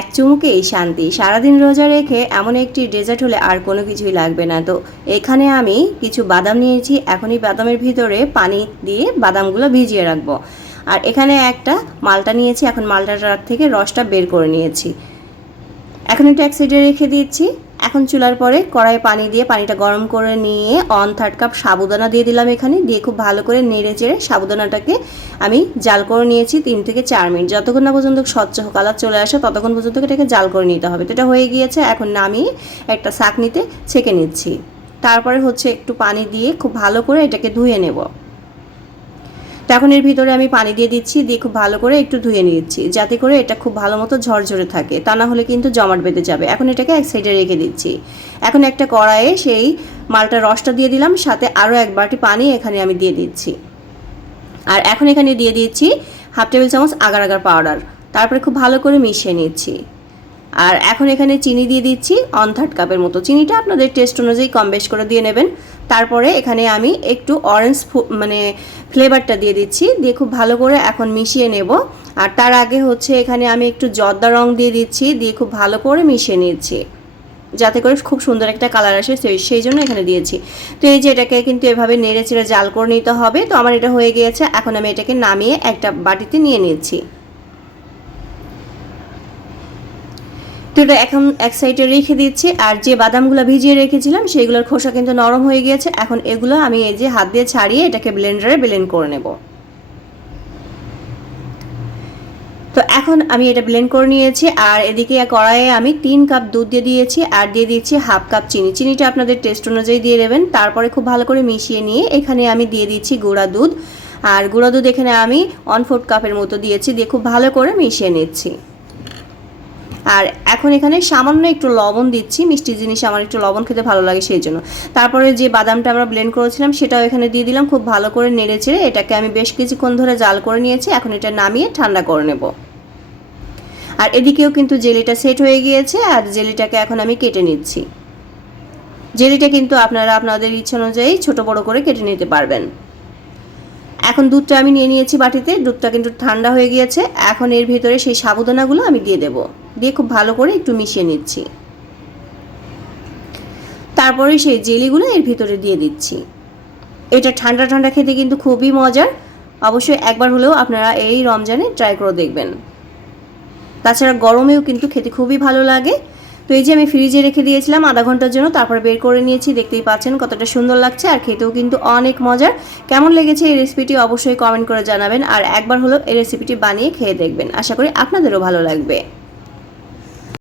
এক চুমুকেই শান্তি। সারাদিন রোজা রেখে এমন একটি ডেজার্ট হলে আর কোনো কিছুই লাগবে না। তো এখানে আমি কিছু বাদাম নিয়েছি, এখনই বাদামের ভিতরে পানি দিয়ে বাদামগুলো ভিজিয়ে রাখব। আর এখানে একটা মালটা নিয়েছি, এখন মালটাটার থেকে রসটা বের করে নিয়েছি। এখন একটু এক সাইডে রেখে দিচ্ছি। এখন চুলার পরে কড়াইয়ে পানি দিয়ে পানিটা গরম করে নিয়ে অন থার্ড কাপ সাবুদানা দিয়ে দিলাম এখানে। দিয়ে খুব ভালো করে নেড়ে চেড়ে সাবুদানাটাকে আমি জাল করে নিয়েছি তিন থেকে চার মিনিট। যতক্ষণ না পর্যন্ত স্বচ্ছ কালার চলে আসে, ততক্ষণ পর্যন্ত এটাকে জাল করে নিতে হবে। তো এটা হয়ে গিয়েছে, এখন নামিয়ে একটা শাকনিতে ছেঁকে নিচ্ছি। তারপরে হচ্ছে একটু পানি দিয়ে খুব ভালো করে এটাকে ধুয়ে নেব। এখন এর ভিতরে আমি পানি দিয়ে দিচ্ছি, দিয়ে খুব ভালো করে একটু ধুয়ে নিচ্ছি, যাতে করে এটা খুব ভালো মতো ঝরঝরে থাকে। তা না হলে কিন্তু জমাট বেঁধে যাবে। এখন এটাকে এক সাইডে রেখে দিচ্ছি। এখন একটা কড়াইয়ে সেই মালটার রসটা দিয়ে দিলাম, সাথে আরও এক বাটি পানি এখানে আমি দিয়ে দিচ্ছি। আর এখন এখানে দিয়ে দিচ্ছি হাফ টেবিল চামচ আগার আগার পাউডার। তারপরে খুব ভালো করে মিশিয়ে নিচ্ছি। আর এখন এখানে চিনি দিয়ে দিচ্ছি, অন থার্ড কাপের মতো। চিনিটা আপনাদের টেস্ট অনুযায়ী কম বেশ করে দিয়ে নেবেন। তারপরে এখানে আমি একটু অরেঞ্জ মানে ফ্লেভারটা দিয়ে দিচ্ছি, দিয়ে খুব ভালো করে এখন মিশিয়ে নেব। আর তার আগে হচ্ছে এখানে আমি একটু জর্দা রং দিয়ে দিচ্ছি, দিয়ে খুব ভালো করে মিশিয়ে নিচ্ছি। যাতে করে খুব সুন্দর একটা কালার আসে সেই- জন্য এখানে দিয়েছি। তো এই যে এটাকে কিন্তু এভাবে নেড়ে চেড়ে জাল করে নিতে হবে। তো আমার এটা হয়ে গিয়েছে, এখন আমি এটাকে নামিয়ে একটা বাটিতে নিয়ে নিচ্ছি। তো এটা এখন এক সাইডে রেখে দিচ্ছি, আর যে বাদামগুলো ভিজিয়ে রেখেছিলাম সেইগুলোর খোসা কিন্তু নরম হয়ে গিয়েছে। এখন এগুলো আমি এই যে হাত দিয়ে ছাড়িয়ে এটাকে ব্লেন্ডারে ব্লেন্ড করে নেব। তো এখন আমি এটা ব্লেন্ড করে নিয়েছি, আর এদিকে কড়াইয়ে আমি তিন কাপ দুধ দিয়ে দিয়েছি, আর দিয়ে দিচ্ছি হাফ কাপ চিনি। চিনিটা আপনাদের টেস্ট অনুযায়ী দিয়ে দেবেন, তারপরে খুব ভালো করে মিশিয়ে নিয়ে এখানে আমি দিয়ে দিচ্ছি গুঁড়া দুধ। আর গুঁড়া দুধ এখানে আমি ওয়ান ফোর্থ কাপের মতো দিয়েছি, দিয়ে খুব ভালো করে মিশিয়ে নিচ্ছি। আর এখন এখানে সামান্য একটু লবণ দিচ্ছি, মিষ্টি জিনিস আমার একটু লবণ খেতে ভালো লাগে সেই জন্য। তারপরে যে বাদামটা আমরা ব্লেন্ড করেছিলাম সেটাও এখানে দিয়ে দিলাম, খুব ভালো করে নেড়ে চেড়ে এটাকে আমি বেশ কিছুক্ষণ ধরে জাল করে নিয়েছি, এখন এটা নামিয়ে ঠান্ডা করে নেব। আর এদিকেও কিন্তু জেলিটা সেট হয়ে গিয়েছে, আর জেলিটাকে এখন আমি কেটে নিচ্ছি। জেলিটা কিন্তু আপনারা আপনাদের ইচ্ছা অনুযায়ী ছোট বড় করে কেটে নিতে পারবেন। এখন দুধটা আমি নিয়ে নিয়েছি বাটিতে, দুধটা কিন্তু ঠান্ডা হয়ে গিয়েছে, এখন এর ভিতরে সেই সাবুদানাগুলো আমি দিয়ে দেব। দিয়ে খুব ভালো করে একটু মিশিয়ে নিচ্ছি। তারপরে সেই জেলিগুলো এর ভিতরে দিয়ে দিচ্ছি। এটা ঠান্ডা ঠান্ডা খেতে কিন্তু খুবই মজার। অবশ্যই একবার হলেও আপনারা এই রমজানে ট্রাই করে দেখবেন। তাছাড়া গরমেও কিন্তু খেতে খুবই ভালো লাগে। তো এই যে আমি ফ্রিজে রেখে দিয়েছিলাম আধা ঘণ্টার জন্য, তারপর বের করে নিয়েছি, দেখতেই পাচ্ছেন কতটা সুন্দর লাগছে আর খেতেও কিন্তু অনেক মজার। কেমন লেগেছে এই রেসিপিটি অবশ্যই কমেন্ট করে জানাবেন আর একবার হলো এই রেসিপিটি বানিয়ে খেয়ে দেখবেন। আশা করি আপনাদেরও ভালো লাগবে।